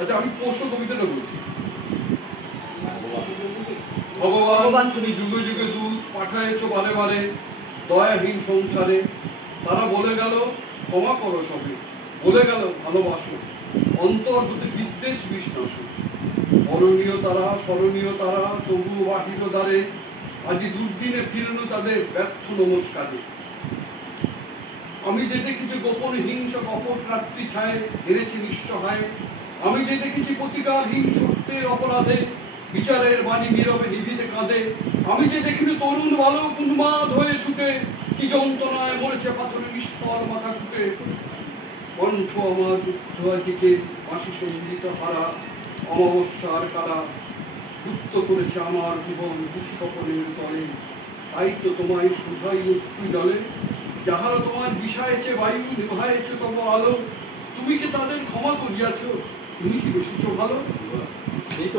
আচ্ছা আমি প্রশ্ন কবিতাটা বলছি। ভগবান তুমি যুগে যুগে দূত পাঠায়েছ বারে বারে দয়াহীন সংসারে, তারা বলে গেল ক্ষমা করো সবে, বলে গেল ভালোবাসো, অন্তর হতে বিদ্বেষ বিষ্ণাস। করণীয় তারা স্মরণীয় তারা তবুও বাহির দ্বারে, আজি দুর্দিনে ফিরল তাদের ব্যর্থ নমস্কারে। আমি যে দেখেছি গোপন হিংসা কপট রাত্রি ছায় হেরেছে নিঃসহায়, আমি যে দেখেছি প্রতিকারহীন সত্যের অপরাধে বিচারের বাণী নীরবে নিভিতে কাঁদে, আমি যে দেখিনি তরুণ বালক উন্মাদ হয়ে ছুটে কি যন্ত্রণায় মরেছে পাথরের নিষ্ফল মাথা ফুটে। কণ্ঠ আমার দুঃখ দিকে বাঁশি সঙ্গীত হারা অমাবস্যার কারা যুক্ত করেছে আমার জীবন দুঃস্বপনের তলে। তাই তো তোমায় শুধাই অশ্রু জলে, যাহারা তোমার বিষায়েছে বায়ু নিভায়েছে তব আলো, তুমি কি তাদের ক্ষমা করিয়াছ, তুমি কি বেশিছ ভালো? এই তো